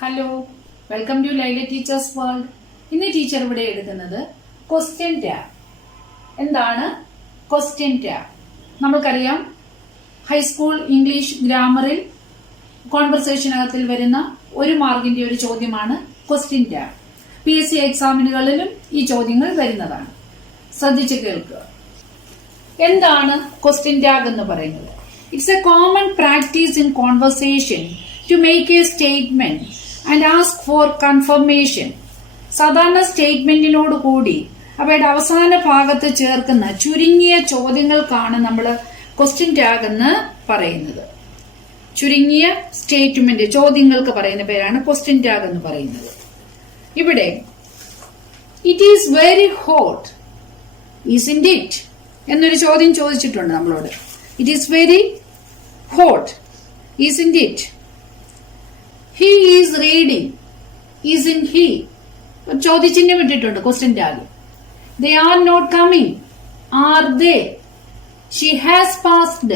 Hello, welcome to Laila teachers world. ഇന്ന് teacher ഇവിടെ എടുക്കുന്നത് ക്വസ്റ്റ്യൻ ടാഗ്. എന്താണ് ക്വസ്റ്റ്യൻ ടാഗ്? നമ്മൾക്കറിയാം, ഹൈസ്കൂൾ ഇംഗ്ലീഷ് ഗ്രാമറിൽ കോൺവെർസേഷനകത്തിൽ വരുന്ന 1 മാർക്കിന്റെ ഒരു ചോദ്യമാണ് ക്വസ്റ്റ്യൻ ടാഗ്. PSC എക്സാമിനുകളിലും ഈ ചോദ്യങ്ങൾ വരുന്നതാണ്. ശ്രദ്ധിച്ചു കേൾക്കുക. എന്താണ് ക്വസ്റ്റ്യൻ ടാഗ് എന്ന് പറയുന്നത്? It's A common practice in conversation to make a statement and ask for confirmation. സാധാരണ സ്റ്റേറ്റ്മെന്റിനോട് കൂടി അവയുടെ അവസാന ഭാഗത്ത് ചേർക്കുന്ന ചുരുങ്ങിയ ചോദ്യങ്ങൾക്കാണ് നമ്മൾ ക്വസ്റ്റ്യൻ ടാഗ് എന്ന് പറയുന്നത്. ചുരുങ്ങിയ സ്റ്റേറ്റ്മെന്റ് ചോദ്യങ്ങൾക്ക് പറയുന്ന പേരാണ് ക്വസ്റ്റ്യൻ ടാഗ് എന്ന് പറയുന്നത്. ഇവിടെ it is very hot, isn't it എന്നൊരു ചോദ്യം ചോദിച്ചിട്ടുണ്ട് നമ്മളോട്. It is very hot, isn't it? He is reading, isn't he? ചോദ്യചിഹ്നം ഇട്ടിട്ടുണ്ട് question tag. They are not coming, are they? She has passed,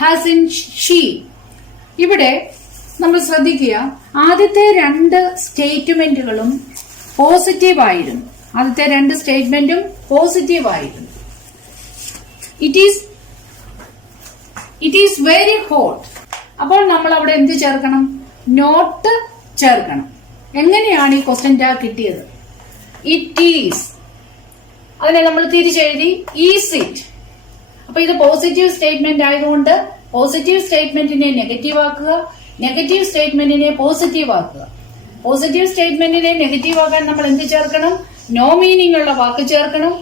hasn't she? ഇവിടെ നമ്മൾ ശ്രദ്ധിക്കുക, ആദ്യത്തെ 2 സ്റ്റേറ്റ്മെന്റുകളും പോസിറ്റീവ് ആയിരുന്നു. It is very hot. അപ്പോൾ നമ്മൾ അവിടെ എന്ത് ചേർക്കണം? നോട്ട് ചേർക്കണം. എങ്ങനെയാണ് ഈ ക്വസ്റ്റ്യൻ ടാഗ് കിട്ടിയത്? ഇറ്റ് ഈസ്, അതിനെ നമ്മൾ തിരിച്ചെഴുതി ഈസ് ഇറ്റ്. അപ്പൊ ഇത് പോസിറ്റീവ് സ്റ്റേറ്റ്മെന്റ് ആയതുകൊണ്ട് പോസിറ്റീവ് സ്റ്റേറ്റ്മെന്റിനെ നെഗറ്റീവ് ആക്കുക, നെഗറ്റീവ് സ്റ്റേറ്റ്മെന്റിനെ പോസിറ്റീവ് ആക്കുക. പോസിറ്റീവ് സ്റ്റേറ്റ്മെന്റിനെ നെഗറ്റീവ് ആക്കാൻ നമ്മൾ എന്ത് ചേർക്കണം? നോ മീനിങ് ഉള്ള വാക്ക് ചേർക്കണം.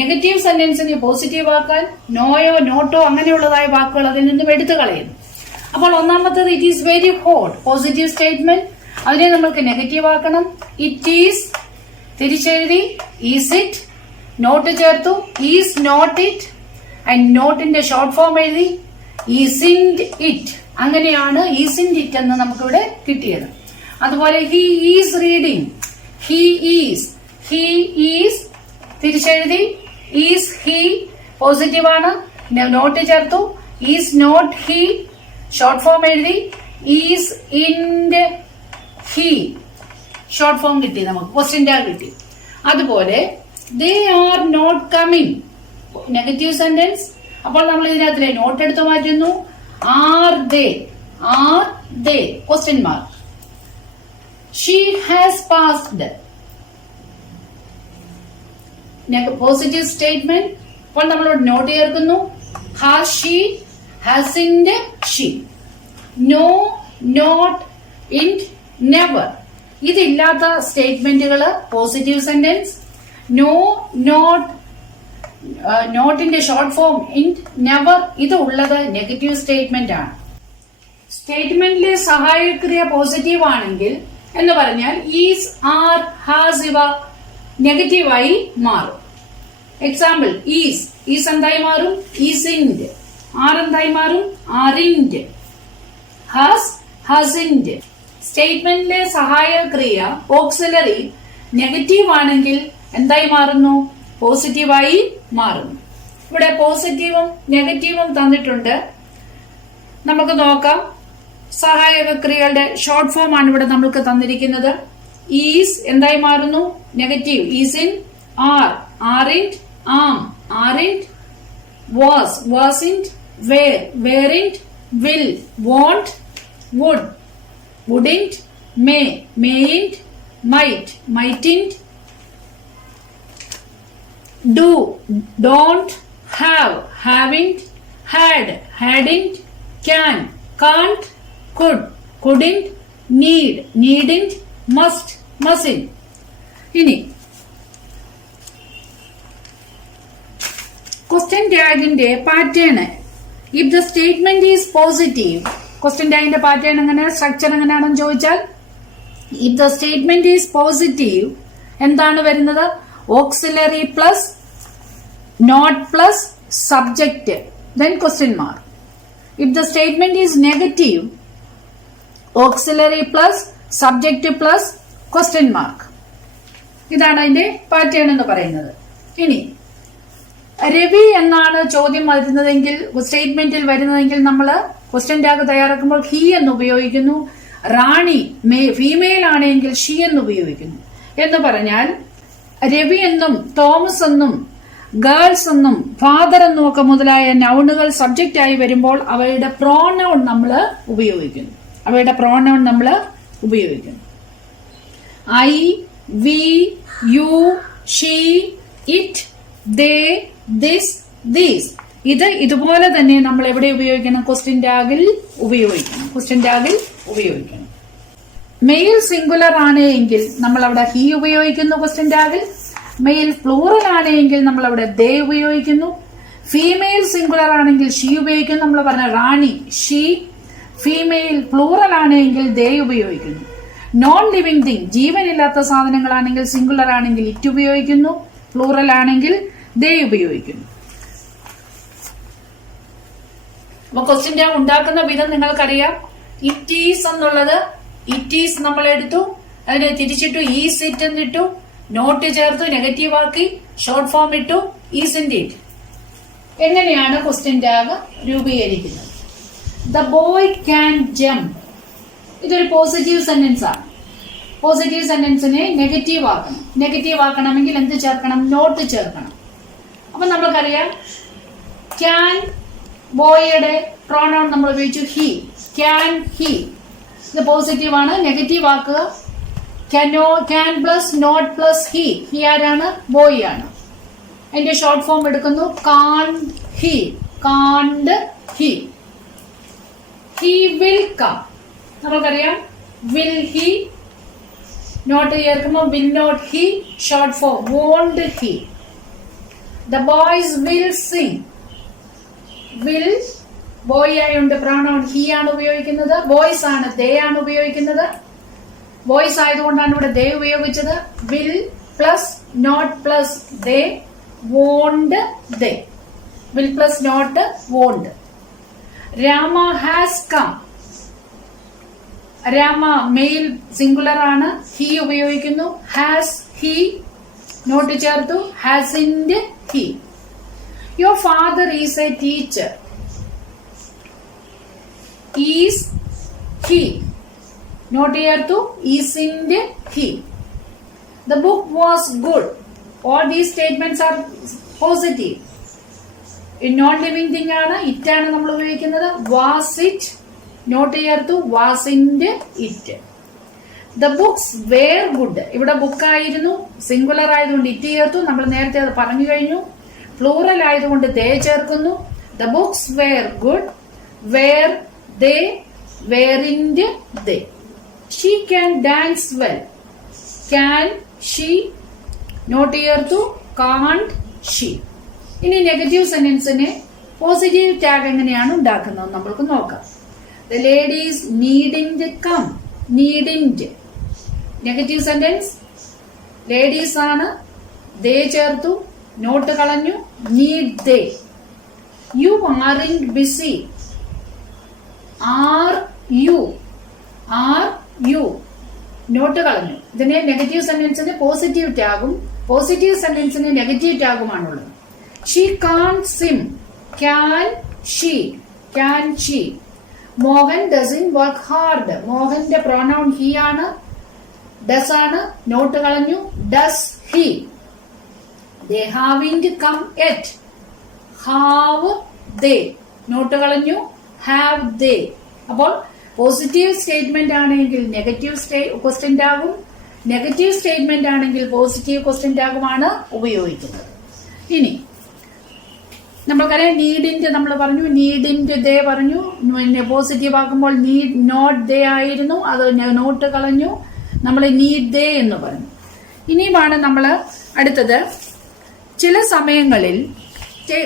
നെഗറ്റീവ് സെന്റൻസിനെ പോസിറ്റീവ് ആക്കാൻ നോയോ നോട്ടോ അങ്ങനെയുള്ളതായ വാക്കുകൾ അതിൽ നിന്നും എടുത്തു കളയുന്നു. അപ്പോൾ ഒന്നാമത്തത് it is very hot, positive statement. അതിനെ നമ്മൾക്ക് നെഗറ്റീവ് ആക്കണം. ഇറ്റ് ഈസ് തിരിച്ചെഴുതി ഈസ് ഇറ്റ്, നോട്ട് ചേർത്തു ഈസ് നോട്ട് ഇറ്റ്, ആൻഡ് നോട്ടിന്റെ ഷോർട്ട് ഫോം എഴുതി ഈസിന്റ് ഇറ്റ്. അങ്ങനെയാണ് ഈസിന്റ് ഇറ്റ് എന്ന് നമുക്കിവിടെ കിട്ടിയത്. അതുപോലെ he is reading, he is തിരിച്ചെഴുതി ഈസ് ഹി, പോസിറ്റീവ് ആണ്, നോട്ട് ചേർത്തു is not he, short form എഴുതി isn't he, short form കിട്ടി, നമുക്ക് ക്വസ്റ്റ്യൻ ടാഗ് കിട്ടി. അതുപോലെ they are not coming, negative sentence. അപ്പോൾ നമ്മൾ ഇതിനകത്തിലെ നോട്ട് എടുത്ത് മാറ്റുന്നു. Are they question mark. She has passed, positive statement. അപ്പോൾ നമ്മൾ നോട്ട് ചേർക്കുന്നു. Has she, hasn't she. No, not, int, never. ഇതില്ലാത്ത സ്റ്റേറ്റ്മെന്റുകള് പോസിറ്റീവ് സെന്റൻസ്. നോ, നോട്ട്, നോട്ടിന്റെ ഷോർട്ട് ഫോം ഇന്റ്, നെവർ. ഇത് ഉള്ളത് നെഗറ്റീവ് സ്റ്റേറ്റ്മെന്റ് ആണ്. സ്റ്റേറ്റ്മെന്റിലെ സഹായക്രിയ പോസിറ്റീവ് ആണെങ്കിൽ എന്ന് പറഞ്ഞാൽ ഈസ്, ആർ, ഹാസ് ഇവ നെഗറ്റീവായി മാറും. എക്സാമ്പിൾ, ഈസ് എന്തായി മാറും? ഈസിന്റ്. ആർ എന്തായി മാറും? ആറിന്റ്. ഹസിന്റ്. സ്റ്റേറ്റ്മെന്റിലെ സഹായക്രിയ ഓക്സിലറി നെഗറ്റീവ് ആണെങ്കിൽ എന്തായി മാറുന്നു? പോസിറ്റീവായി മാറുന്നു. ഇവിടെ പോസിറ്റീവും നെഗറ്റീവും തന്നിട്ടുണ്ട്. നമുക്ക് നോക്കാം. സഹായക്രിയകളുടെ ഷോർട്ട് ഫോം ആണ് ഇവിടെ നമ്മൾക്ക് തന്നിരിക്കുന്നത്. ഈസ് എന്തായി മാറുന്നു? Negative. Isn't. Are, aren't. Am, aren't. was, wasn't. were, weren't. will, won't, would, wouldn't. may, mayn't. might, mightn't. do, don't. have, haven't. had, hadn't. can, can't. could, couldn't. need, needn't. must, mustn't. ഇനി question ടാഗിന്റെ pattern. If the statement is positive, question ടാഗിന്റെ pattern എങ്ങനെ, structure എങ്ങനെയാണെന്ന് ചോദിച്ചാൽ, if the statement is positive എന്താണ് വരുന്നത്? Auxiliary plus not plus subject, then question mark. If the statement is negative, auxiliary plus subject plus question mark. ഇതാണ് അതിന്റെ pattern എന്ന് പറയുന്നത്. ഇനി രവി എന്നാണ് ചോദ്യം വരുന്നതെങ്കിൽ, സ്റ്റേറ്റ്മെന്റിൽ വരുന്നതെങ്കിൽ നമ്മൾ ക്വസ്റ്റ്യൻ ടാഗ് തയ്യാറാക്കുമ്പോൾ ഹി എന്ന് ഉപയോഗിക്കുന്നു. റാണി ഫീമെയിൽ ആണെങ്കിൽ ഷീ എന്ന് ഉപയോഗിക്കുന്നു. എന്ന് പറഞ്ഞാൽ രവി എന്നും തോമസ് എന്നും ഗേൾസ് എന്നും ഫാദർ എന്നും ഒക്കെ മുതലായ നൗണുകൾ സബ്ജക്റ്റ് ആയി വരുമ്പോൾ അവയുടെ പ്രോനൗൺ നമ്മൾ ഉപയോഗിക്കുന്നു. I, we, you, she, it, they, this, these. ഇതുപോലെ തന്നെ നമ്മൾ എവിടെ ഉപയോഗിക്കണം? ക്വസ്റ്റ്യൻ ടാഗിൽ ഉപയോഗിക്കണം. മെയിൽ സിംഗുലർ ആണ് എങ്കിൽ നമ്മൾ അവിടെ ഹി ഉപയോഗിക്കുന്നു ക്വസ്റ്റ്യൻ ടാഗിൽ. മെയിൽ പ്ലൂറൽ ആണ് എങ്കിൽ നമ്മൾ അവിടെ ദേ ഉപയോഗിക്കുന്നു. ഫീമെയിൽ സിംഗുലർ ആണെങ്കിൽ ഷീ ഉപയോഗിക്കുന്നു. നമ്മൾ പറഞ്ഞ റാണി ഷീ. ഫീമെയിൽ പ്ലൂറൽ ആണ് എങ്കിൽ ദേ ഉപയോഗിക്കുന്നു. നോൺ ലിവിംഗ് തിങ് ജീവനില്ലാത്ത സാധനങ്ങളാണെങ്കിൽ സിംഗുലർ ആണെങ്കിൽ ഇറ്റ് ഉപയോഗിക്കുന്നു. പ്ലൂറൽ ആണെങ്കിൽ ദേ ഉപയോഗിക്കുന്നു. അപ്പൊ ക്വസ്റ്റ്യൻ ടാഗ് ഉണ്ടാക്കുന്ന വിധം നിങ്ങൾക്കറിയാം. ഇറ്റ് ഈസ് എന്നുള്ളത് ഇറ്റ് ഈസ് നമ്മൾ എടുത്തു, അതിനെ തിരിച്ചിട്ടു ഈസ് ഇറ്റ് എന്നിട്ടു, നോട്ട് ചേർത്തു, നെഗറ്റീവ് ആക്കി, ഷോർട്ട് ഫോം ഇട്ടു, ഈസിന്റ് ഇറ്റ്. എങ്ങനെയാണ് ക്വസ്റ്റ്യൻ ടാഗ് രൂപീകരിക്കുന്നത്? The boy can jump. ഇതൊരു പോസിറ്റീവ് സെന്റൻസ് ആണ്. പോസിറ്റീവ് സെന്റൻസിനെ നെഗറ്റീവ് ആക്കണമെങ്കിൽ എന്ത് ചേർക്കണം? നോട്ട് ചേർക്കണം. അപ്പൊ നമ്മൾക്കറിയാം ക്യാൻ ബോയുടെ പ്രോനൗൺ നമ്മൾ ഉപയോഗിച്ചു ഹി. Can he. ഇത് പോസിറ്റീവ് ആണ്. നെഗറ്റീവ് ആക്കുക. Can plus not plus he. He ആരാണ്? ബോയ് ആണ്. അതിന്റെ ഷോർട്ട് ഫോം എടുക്കുന്നു can't he. He will come. നമുക്കറിയാം വിൽ ഹി. നോട്ട് ചേർക്കുമ്പോൾ will not he. Short form won't he. The boys will sing. Will boy ആയതുകൊണ്ട് pronoun he ആണ് ഉപയോഗിക്കുന്നത്. Boys ആണ് ദേ ആണ് ഉപയോഗിക്കുന്നത്. ബോയ്സ് ആയതുകൊണ്ടാണ് ഇവിടെ ദേ ഉപയോഗിച്ചത്. Will plus not plus they. Won't they. Will plus not won't. Rama has come. Rama male singular ആണ്. ഹി ഉപയോഗിക്കുന്നു. Has he. നോട്ട് ചേർത്തു. Hasn't he. Your father is a teacher. Is he. Not ചേർത്തു. Isn't he. The book was good. All these statements are positive. Non living thing ആണ്. ഇറ്റാണ് നമ്മൾ ഉപയോഗിക്കുന്നത്. Was it. Not ചേർത്തു. Wasn't it. The books were good. ഇവിടെ book ആയിരുന്നു. Singular ആയതുകൊണ്ട് it ചേർത്തു. നമ്മൾ നേരത്തെ അത് പറഞ്ഞു കഴിഞ്ഞു. പ്ലൂറൽ ആയതുകൊണ്ട് ദേ ചേർക്കുന്നു. The books were good. Were they. Weren't they. She can dance well. Can she. Not ചേർത്തു. Can't she. ഇനി നെഗറ്റീവ് സെന്റൻസിനെ പോസിറ്റീവ് ടാഗ് എങ്ങനെയാണ് ഉണ്ടാക്കുന്നത് നമ്മൾക്ക് നോക്കാം. The ladies needn't come. Needn't negative sentence. Ladies ആണ്. ദേ ചേർത്തു. നോട്ട് കളഞ്ഞു. Need they. You aren't busy. Are you. Not കളഞ്ഞു. ഇതിനെ നെഗറ്റീവ് സെന്റൻസിന് പോസിറ്റീവ് ടാഗും പോസിറ്റീവ് സെന്റൻസിന് നെഗറ്റീവ് ടാഗുമാണുള്ളത്. She can't swim. Can she. Mohan doesn't work hard. മോഹന്റെ പ്രോനൗൺ ഹി ആണ്. ഡസ് ആണ്. നോട്ട് കളഞ്ഞു. Does he. They haven't come yet. Have they. Not കളഞ്ഞു. Have they. അപ്പോൾ പോസിറ്റീവ് സ്റ്റേറ്റ്മെന്റ് ആണെങ്കിൽ നെഗറ്റീവ് ക്വസ്റ്റ്യൻ ടാഗും നെഗറ്റീവ് സ്റ്റേറ്റ്മെന്റ് ആണെങ്കിൽ പോസിറ്റീവ് ക്വസ്റ്റ്യൻ ടാഗുമാണ് ഉപയോഗിക്കുന്നത്. ഇനി നമ്മൾക്കറിയാം നീഡിന്റെ നമ്മൾ പറഞ്ഞു. നീഡിന്റെ ദേ പറഞ്ഞു. പോസിറ്റീവ് ആക്കുമ്പോൾ നീഡ് നോട്ട് ദേ ആയിരുന്നു. അത് നോട്ട് കളഞ്ഞു. നമ്മൾ നീഡ് ദേ എന്ന് പറഞ്ഞു. ഇനിയുമാണ് നമ്മൾ അടുത്തത്. ചില സമയങ്ങളിൽ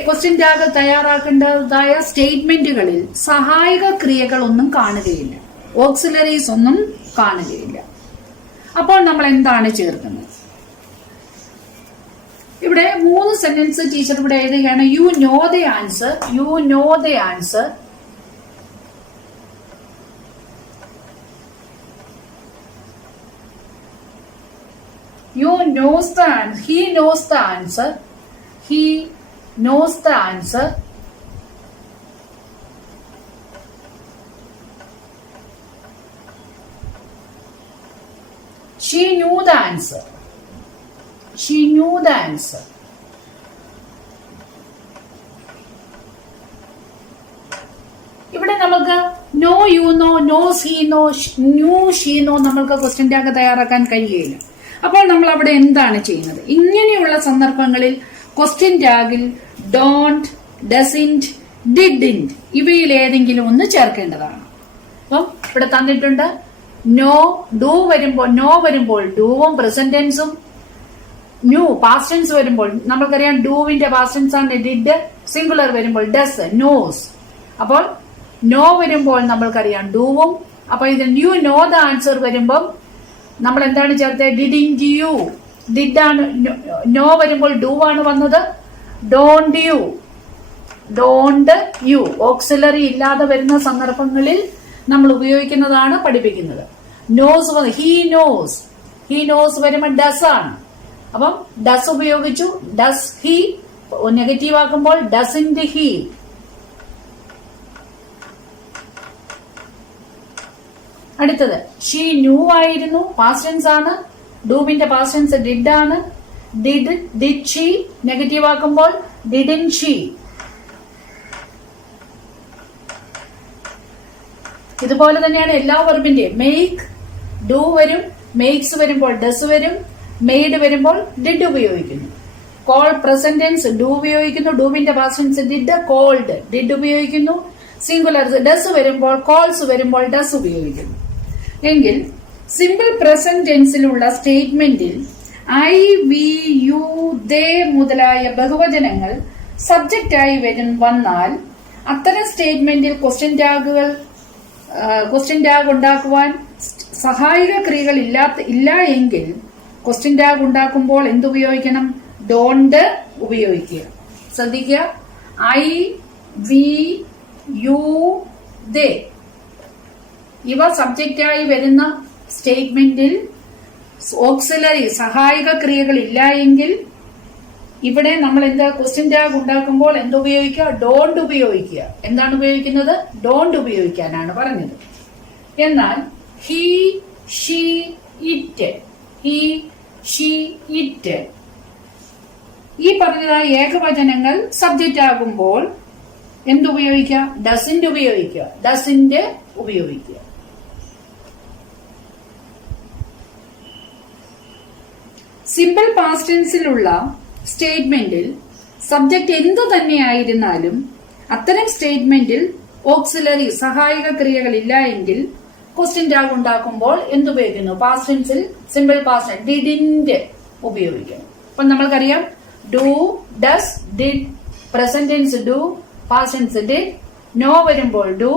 ക്വസ്റ്റ്യൻ ടാഗ് തയ്യാറാക്കേണ്ടതായ സ്റ്റേറ്റ്മെന്റുകളിൽ സഹായക ക്രിയകളൊന്നും കാണുകയില്ല. ഓക്സിലറീസ് ഒന്നും കാണുകയില്ല. അപ്പോൾ നമ്മൾ എന്താണ് ചേർക്കുന്നത്? ഇവിടെ 3 സെന്റൻസ് ടീച്ചർ ഇവിടെ എഴുതുകയാണ്. You know the answer. He knows the answer. She knew the answer. She knew the answer. ഇവിടെ നമുക്ക് know you know, know see know, knew she know നമ്മൾക്ക് ക്വസ്റ്റ്യൻ ടാഗ് തയ്യാറാക്കാൻ കഴിയുകയില്ല. അപ്പോൾ നമ്മൾ അവിടെ എന്താണ് ചെയ്യുന്നത്? ഇങ്ങനെയുള്ള സന്ദർഭങ്ങളിൽ ക്വസ്റ്റ്യൻ ടാഗിൽ ഡോണ്ട്, ഡസിന്റ്, ഡിഡിന്റ് ഇവയിൽ ഏതെങ്കിലും ഒന്ന് ചേർക്കേണ്ടതാണ്. അപ്പം ഇവിടെ തന്നിട്ടുണ്ട് നോ, ഡു വരുമ്പോൾ, നോ വരുമ്പോൾ ഡൂവും പ്രസന്റ് ടെൻസും, ന്യൂ പാസ്റ്റ് ടെൻസ് വരുമ്പോൾ നമ്മൾക്കറിയാം ഡൂവിന്റെ പാസ്റ്റ് ടെൻസ് ആണ് ഡിഡ്, സിംഗുലർ വരുമ്പോൾ ഡസ്, നോസ്. അപ്പോൾ നോ വരുമ്പോൾ നമ്മൾക്കറിയാം ഡൂവും. അപ്പൊ ഇത് ന്യൂ നോ ദ ആൻസർ വരുമ്പം നമ്മൾ എന്താണ് ചേർത്തത്? Didn't you. ഡിഡ് ആണ്. നോ വരുമ്പോൾ ഡൂ ആണ് വന്നത്. Don't you, don't you auxiliary ഇല്ലാതെ വരുന്ന സന്ദർഭങ്ങളിൽ നമ്മൾ ഉപയോഗിക്കുന്നതാണ് പഠിപ്പിക്കുന്നത്. നോസ് വന്ന് ഹി നോസ്, ഹി നോസ് വരുമ്പോൾ ഡസ് ആണ്. അപ്പം ഡസ് ഉപയോഗിച്ചു. ഡസ് ഹി നെഗറ്റീവ് ആക്കുമ്പോൾ ഡസിന്റ് ഹി. അടുത്തത് ഷീ ന്യൂ ആയിരുന്നു, പാസ്റ്റ് ടെൻസ് ആണ്. ഡൂവിന്റെ പാസ്റ്റ് ടെൻസ് ഡിഡ് ആണ്. ഡിഡ് ഷീ നെഗറ്റീവ് ആക്കുമ്പോൾ ഡിഡിൻ ഷീ. ഇതുപോലെ തന്നെയാണ് എല്ലാ വെർബിന്റെയും. മേക്ക് ഡു വരും, മേക്സ് വരുമ്പോൾ ഡസ് വരും, മെയ്ഡ് വരുമ്പോൾ ഡിഡ് ഉപയോഗിക്കുന്നു. കോൾ പ്രസന്റ് ടെൻസ് ഡു ഉപയോഗിക്കുന്നു, ഡൂവിന്റെ past tense did. Called did ഉപയോഗിക്കുന്നു. സിംഗുലർ ഡസ് വരുമ്പോൾ, കോൾസ് വരുമ്പോൾ ഡസ് ഉപയോഗിക്കുന്നു. എങ്കിൽ സിമ്പിൾ പ്രസന്റ് ടെൻസിലുള്ള സ്റ്റേറ്റ്മെന്റിൽ ഐ, വി, യു, ദേ മുതലായ ബഹുവചനങ്ങൾ സബ്ജക്റ്റായി വന്നാൽ അത്തരം സ്റ്റേറ്റ്മെന്റിൽ ക്വസ്റ്റ്യൻ ടാഗ് ഉണ്ടാക്കുവാൻ സഹായക ക്രിയകൾ ഇല്ല എങ്കിൽ ക്വസ്റ്റ്യൻ ടാഗ് ഉണ്ടാക്കുമ്പോൾ എന്തുപയോഗിക്കണം? ഡോണ്ട് ഉപയോഗിക്കുക. ശ്രദ്ധിക്കുക. ഐ, വി, യു, ദേ ഇവ സബ്ജക്റ്റായി വരുന്ന സ്റ്റേറ്റ്മെന്റിൽ ഓക്സിലറി സഹായക ക്രിയകൾ ഇല്ല എങ്കിൽ ഇവിടെ നമ്മൾ എന്താ ക്വസ്റ്റ്യൻ ടാഗ് ഉണ്ടാക്കുമ്പോൾ എന്തുപയോഗിക്കുക? ഡോണ്ട് ഉപയോഗിക്കുക. എന്താണ് ഉപയോഗിക്കുന്നത്? ഡോണ്ട് ഉപയോഗിക്കാനാണ് പറഞ്ഞത്. എന്നാൽ he, she, it, he, she, it ഈ പറഞ്ഞതായ ഏകവചനങ്ങൾ സബ്ജക്റ്റ് ആകുമ്പോൾ എന്തുപയോഗിക്കുക? ഡസിന്റ് ഉപയോഗിക്കുക. ഡസിന്റ് ഉപയോഗിക്കുക. സിമ്പിൾ പാസ്റ്റ് ടെൻസിലുള്ള സ്റ്റേറ്റ്മെന്റിൽ സബ്ജക്റ്റ് എന്തു തന്നെയായിരുന്നാലും അത്തരം സ്റ്റേറ്റ്മെന്റിൽ ഓക്സിലറി സഹായക ക്രിയകൾ ഇല്ല എങ്കിൽ ക്വസ്റ്റ്യൻ ടാഗ് ഉണ്ടാക്കുമ്പോൾ എന്തുപയോഗിക്കുന്നു? പാസ്റ്റ് ടെൻസിൽ സിമ്പിൾ പാസ്റ്റ് ഡിഡിന്റ് ഉപയോഗിക്കുന്നു. അപ്പൊ നമ്മൾക്കറിയാം do, does, did, present tense do, past tense did, know വരുമ്പോൾ ഡു,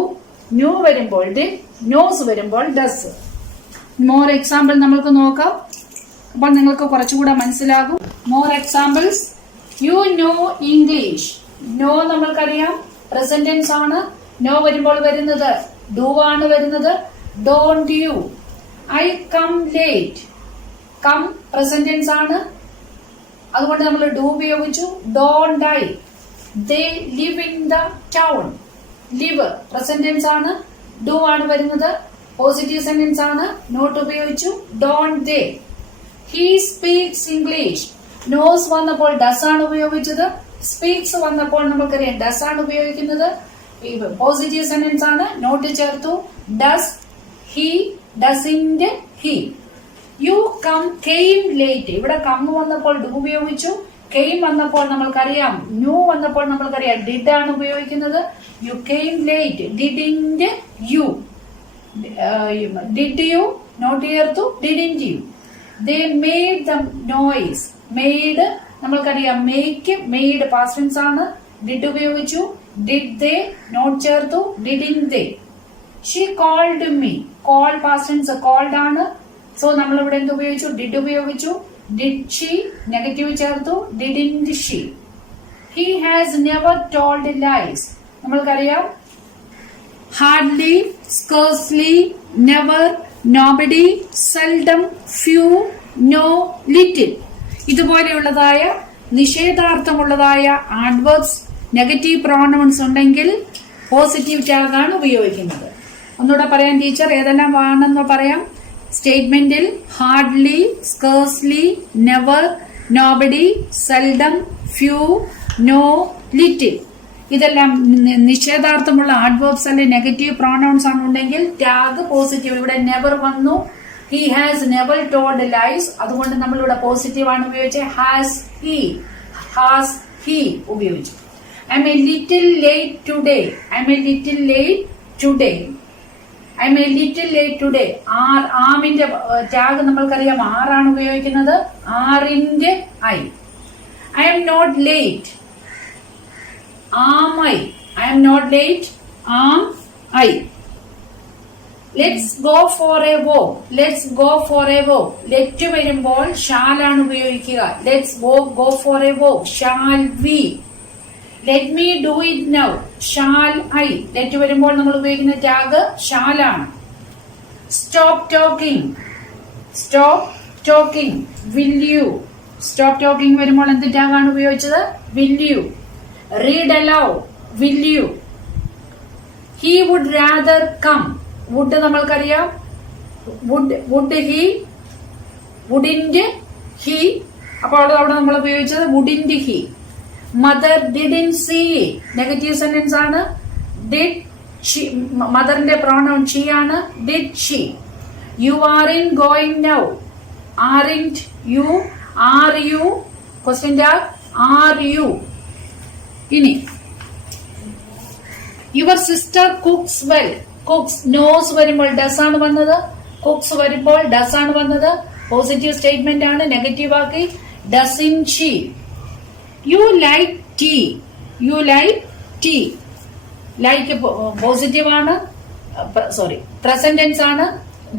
ന്യൂ വരുമ്പോൾ ഡിഡ്, നോസ് വരുമ്പോൾ ഡസ്. മോർ എക്സാമ്പിൾ നമ്മൾക്ക് നോക്കാം. അപ്പോൾ നിങ്ങൾക്ക് കുറച്ചുകൂടെ മനസ്സിലാകും. More examples. You know English. Know നമ്മൾക്കറിയാം പ്രസന്റ് ടെൻസ് ആണ്. നോ വരുമ്പോൾ വരുന്നത് ഡു ആണ് വരുന്നത്. Don't you. I come late. Come present tense ആണ്, അതുകൊണ്ട് നമ്മൾ ഡു ഉപയോഗിച്ചു. Don't I. They live in the town. Live present tense ആണ്, ഡു ആണ് വരുന്നത്. പോസിറ്റീവ് സെന്റൻസ് ആണ്, നോട്ട് ഉപയോഗിച്ചു. Don't they. He speaks English. Knows വന്നപ്പോൾ ഡസ് ആണ് ഉപയോഗിച്ചത്. സ്പീക്സ് വന്നപ്പോൾ നമുക്കറിയാം ഡസ് ആണ് ഉപയോഗിക്കുന്നത്. പോസിറ്റീവ് സെന്റൻസ് ആണ്, നോട്ട് ചേർത്തു. Does he, doesn't he. You come came late. ഇവിടെ കം വന്നപ്പോൾ ഡു ഉപയോഗിച്ചു. കെയിം വന്നപ്പോൾ നമ്മൾക്കറിയാം, ന്യൂ വന്നപ്പോൾ നമ്മൾക്കറിയാം ഡിഡ് ആണ് ഉപയോഗിക്കുന്നത്. You came late. Didn't you. Did you not ചേർത്തു. Didn't U. They made the noise. Made നമ്മൾക്കറിയാം മേക്ക്, മെയ്ഡ് പാസ്റ്റ് ടെൻസ് ആണ്, ഡിഡ് ഉപയോഗിച്ചു. ഡിഡ് ദേ നോട്ട് ചേർത്തു. Didn't they. She called me. Call past tense called ആണ്, so നമ്മൾ ഇവിടെ എന്ത് ഉപയോഗിച്ചു? ഡിഡ് ഉപയോഗിച്ചു. ഡിഡ് ഷീ നെഗറ്റീവ് ചേർത്തു. Didn't she. He has never told lies. നമ്മൾക്കറിയാം hardly, scarcely, never, nobody, seldom, few, no, little ഇതുപോലെയുള്ളതായ നിഷേധാർത്ഥമുള്ളതായ ആഡ്വേർബ്സ്, നെഗറ്റീവ് പ്രോണൗൺസ് ഉണ്ടെങ്കിൽ പോസിറ്റീവ് ടാഗ് ആണ് ഉപയോഗിക്കുന്നത്. ഒന്നുകൂടെ പറയാം ടീച്ചർ, ഏതെല്ലാം ആണെന്ന് പറയാം. സ്റ്റേറ്റ്മെന്റിൽ hardly, scarcely, never, nobody, seldom, few, no, little ഇതെല്ലാം നിഷേധാർത്ഥമുള്ള ആഡ്വേർബ്സ് അല്ലെ നെഗറ്റീവ് പ്രോണൗൺസ് ആണ് ഉണ്ടെങ്കിൽ ടാഗ് പോസിറ്റീവ്. ഇവിടെ നെവർ വന്നു. He has never told lies. അതുകൊണ്ട് നമ്മൾ ഇവിടെ പോസിറ്റീവ് ആണ് ഉപയോഗിച്ചത്. ഹാസ് ഹി ഉപയോഗിച്ചു. I'm a little late today. I'm a little late today. I'm a little late today. ആമിന്റെ ടാഗ് നമ്മൾക്കറിയാം ആറാണ് ഉപയോഗിക്കുന്നത്. ആറിന്റെ I. I'm not late. Am I? I am not late. Am I? Let's go for a walk. Let's go for a walk. Let വരുമ്പോൾ shall ആണ് ഉപയോഗിക്കുക. Let's go for a walk. Shall we? Let me do it now. Shall I? Let വരുമ്പോൾ നമ്മൾ ഉപയോഗിക്കുന്ന tag shall ആണ്. Stop talking. Stop talking. Will you? Stop talking വരുമ്പോൾ എന്ത് ടാഗാണ് ഉപയോഗിച്ചത്? Will you? Read aloud. Will you? He would rather come. Would നമ്മൾക്കറിയാം. Would he? Wouldn't he? അപ്പോൾ അവിടെ നമ്മൾ ഉപയോഗിച്ചത് wouldn't he. Mother didn't see. Negative sentence ആണ്. Did she? മദറിന്റെ പ്രോണൗൺ she ആണ്. Did she? You aren't going now. Aren't you? Are you? Question tag. Are you? ഇനി your sister cooks well. Cooks നോസ് വരുമ്പോൾ does ആണ് വന്നത്. Cooks വരുമ്പോൾ does ആണ് വന്നത്. പോസിറ്റീവ് സ്റ്റേറ്റ്മെന്റ് ആണ്. നെഗറ്റീവ് ആക്കി doesn't she. You like tea. You like tea. Like positive ആണ്. സോറി പ്രസന്റ് ടെൻസ് ആണ്.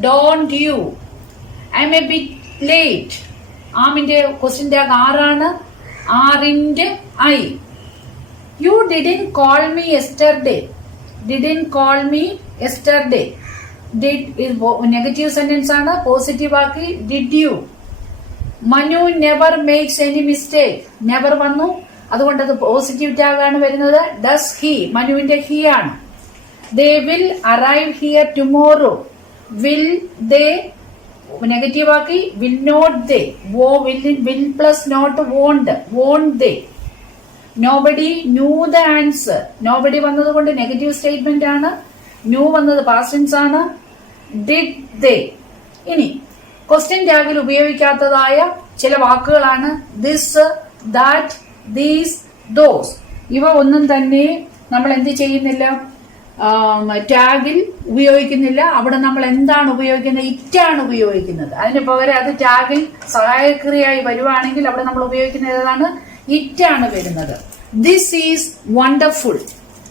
Don't you. I'm a bit late. ആമിന്റെ ക്വസ്റ്റ്യൻ ടാഗ് ആറാണ്. ആറിന്റെ I. You didn't call me yesterday. Didn't call me yesterday. Did is negative sentence ആണ്. Positive ആക്കി did you. Manu never makes any mistake. Never വന്നു. അതുകൊണ്ട് അത് positive tag ആണ് വരുന്നത്. Does he? മനുവിന്റെ he ആണ്. They will arrive here tomorrow. Will they? Negative ആക്കി will not they. Will plus not won't. Won't they? Nobody knew the answer. Nobody വന്നതുകൊണ്ട് negative statement ആണ്. ന്യൂ വന്നത് പാസ്റ്റ് ടെൻസ് ആണ്. Did they? ഇനി question ടാഗിൽ ഉപയോഗിക്കാത്തതായ ചില വാക്കുകളാണ് this, that, these, those. ഇവ ഒന്നും തന്നെ നമ്മൾ എന്ത് ചെയ്യുന്നില്ല, ടാഗിൽ ഉപയോഗിക്കുന്നില്ല. അവിടെ നമ്മൾ എന്താണ് ഉപയോഗിക്കുന്നത്? ഇറ്റാണ് ഉപയോഗിക്കുന്നത്. അതിന് പകരം അത് ടാഗിൽ സഹായക്രിയയായി വരുവാണെങ്കിൽ അവിടെ നമ്മൾ ഉപയോഗിക്കുന്നത് ഏതാണ്? ഇറ്റാണ് വരുന്നത്. This is wonderful.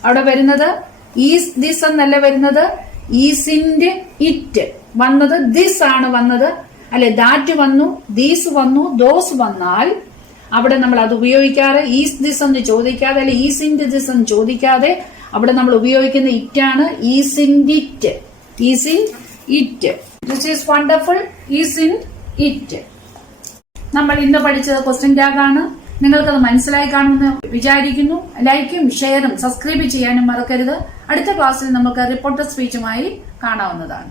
അവിടെ വരുന്നത് ഈസ് ദിസ് എന്നല്ല വരുന്നത്. ഈസിന്റെ ഇറ്റ് വന്നത് ദിസ് ആണ് വന്നത്. അല്ലെ ദാറ്റ് വന്നു, ദീസ് വന്നു, ദോസ് വന്നാൽ അവിടെ നമ്മൾ അത് ഉപയോഗിക്കാതെ ഈസ് ദിസ് എന്ന് ചോദിക്കാതെ അല്ലെ ഈസ് ഇൻഡ് ദിസ് എന്ന് ചോദിക്കാതെ അവിടെ നമ്മൾ ഉപയോഗിക്കുന്ന ഇറ്റാണ്. Isn't it. Isn't it. This is wonderful. Isn't it. നമ്മൾ ഇന്ന് പഠിച്ചത് ക്വസ്റ്റ്യൻ ടാഗ് ആണ്. നിങ്ങൾക്കത് മനസ്സിലായി കാണുമെന്ന് വിചാരിക്കുന്നു. ലൈക്കും ഷെയറും സബ്സ്ക്രൈബ് ചെയ്യാനും മറക്കരുത്. അടുത്ത ക്ലാസ്സിൽ നമുക്ക് റിപ്പോർട്ടർ സ്പീച്ചുമായി കാണാവുന്നതാണ്.